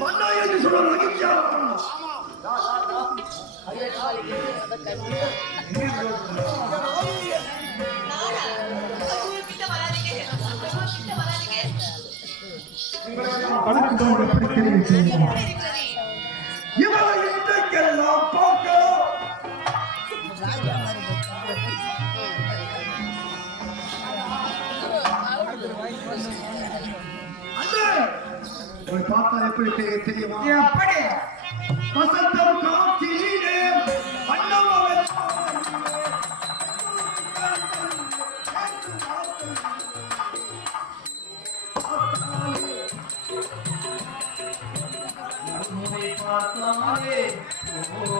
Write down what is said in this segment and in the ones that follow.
மன்னா என்று சொல்வது மகிழ்ச்சியா இவரை இன்றைக்கெல்லாம் பார்க்கலாம் Thank you. உங்களை பார்த்தா எப்படி தெரிய- தெரியுமா எப்படி வசந்தம் காத்திலே அண்ணாமலை உன்னை பார்த்தாலே ஓ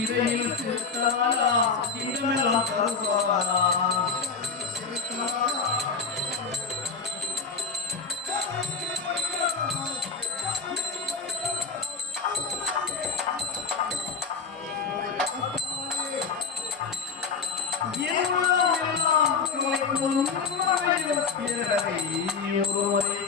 சிறையில் சிறுத்தாளா இன்றமெல்லாம் தருவாரா ஒருவரை